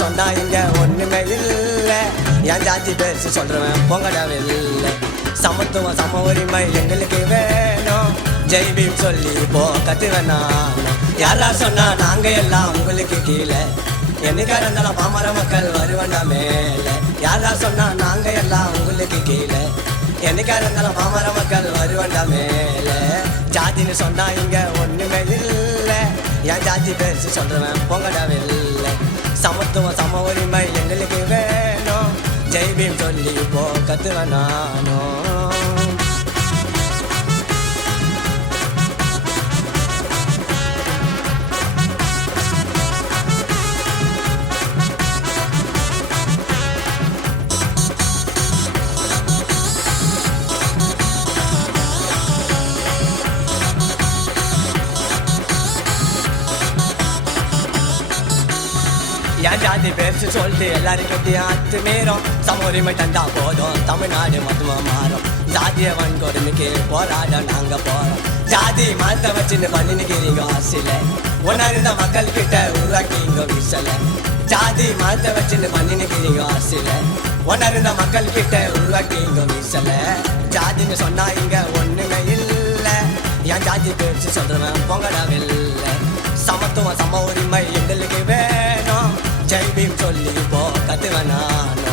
சொன்னா இங்க ஒண்ணுமே இல்ல. என் ஜாதி பேச்சு சொல்றவன் பொங்கடவே இல்லை. சமத்துவம் சம உரிமை எங்களுக்கு வேணும். ஜெய்பீம் சொல்லி போ கத்துவேன் நான். யாரா சொன்னா நாங்க எல்லாம் உங்களுக்கு கீழே. என்னைக்கா இருந்தாலும் பாமர மக்கள் வருவண்டா மேல. யாரா சொன்னா நாங்க எல்லாம் உங்களுக்கு கீழே. என்னைக்கா இருந்தாலும் பாமர மக்கள் வருவண்டா மேல. ஜாதின்னு சொன்னா இங்க ஒண்ணுமே இல்ல. என் ஜாதி பேச்சு சொல்றவன் பொங்கடவே இல்லை. சமத்துவம் சம உரிமை எங்களுக்கு வேணும். ஜெய்பீம் சொல்லி போ கத்துவேன் நானும். என் ஜாதி பேச்சு சொல்லிட்டு எல்லாரும் கட்டியும் அத்துமீறும். சம உரிமை தந்தா போதும் தமிழ்நாடு மொத்தமா மாறும். ஜாதிய வன்கொடுமைக்கு போராட நாங்க போறோம். ஜாதி மதத்தை வச்சுன்னு பண்ணிக்கிறீங்க ஆசையில. உணர்ந்த மக்கள் கிட்ட உருவாக்கிங்க விசல. ஜாதி மதத்தை வச்சுன்னு பண்ணிக்கிறீங்க ஆசையில. உணர்ந்த மக்கள் கிட்ட உருவாக்கிங்க விசல. ஜாதின்னு சொன்னா இங்க ஒண்ணுமே இல்ல. என் ஜாதி பேச்சு சொல்றவன் பொங்கடவே இல்லை. சமத்துவம் சம உரிமை எங்களுக்கு வேணும். ஜெய்பீம் சொல்லி போ கத்துவேன் நானும்.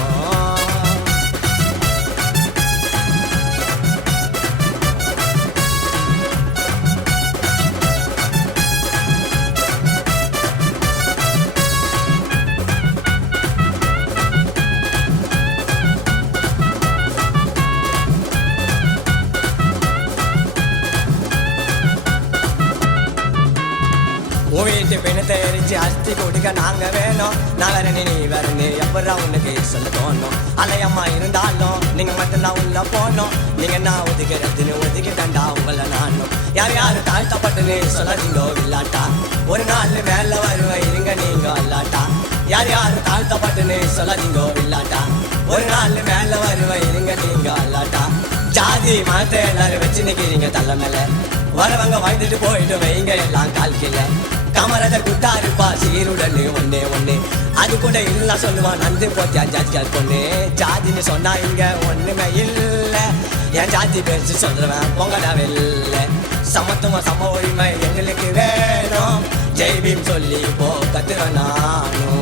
உன் வீட்டு பிணத்தை எரிச்சு அஸ்தி கொடுக்க நாங்க வேணும். நான் வேற நீ வேறன்னு எப்படா உனக்கு சொல்ல தோணும். அலையம்மா இருந்தாலும் நீங்க மட்டும்தான் உள்ள போனோம். நீங்க நான் ஒதுக்கிறதுன்னு ஒதுக்கிட்டா உங்களை நானும். யார் யாரு தாழ்த்தப்பட்டுன்னு சொல்லாதீங்கோ இல்லாட்டா. ஒரு நாள் மேல வருவேன் இருங்க நீங்க இல்லாட்டா. யார் யாரு தாழ்த்தப்பட்டுன்னு சொல்லாதீங்கோ இல்லாட்டா. ஒரு நாள் மேல வருவேன் இருங்க நீங்க இல்லாட்டா. ஜாதி மதத்தை எல்லாரும் வச்சு நிக்கிறீங்க தள்ள மேல. வரவங்க வாழ்ந்துட்டு போயிட்டு வைங்க எல்லாம் கால்கில. கமரதர் குட்டாருப்பா சீருடன் ஒன்னே ஒண்ணு. அது கூட இல்ல சொல்லுவான் நந்து போத்தியா ஜாதியால் பொண்ணு. ஜாதின்னு சொன்னா இங்க ஒண்ணுமே இல்ல. என் ஜாதி பேச்சு சொல்றவன் பொங்கடவே இல்லை. சமத்துவம் சம உரிமை எங்களுக்கு வேணும். ஜெய்பீம் சொல்லி போ கத்துவேன் நானும்.